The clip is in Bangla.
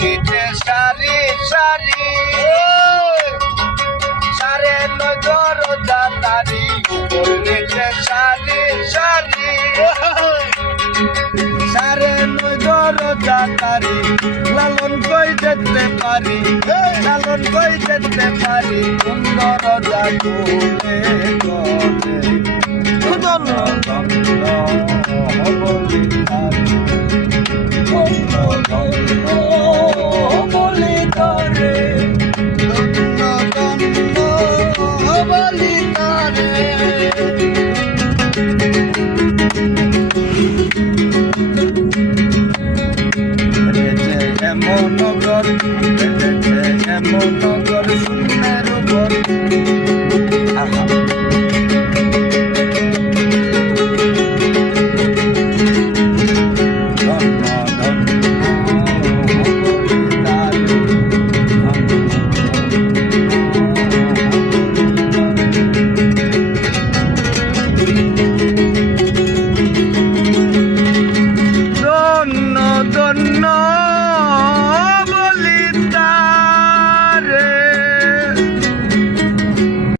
নিচে সারি সারি সারে নজর জাতারি নিচে সারি সারি সারে নজর জাতারি লালন কই যেতে পারি লালন কই যেতে পারি সুন্দর জাগুলে করে সুন্দর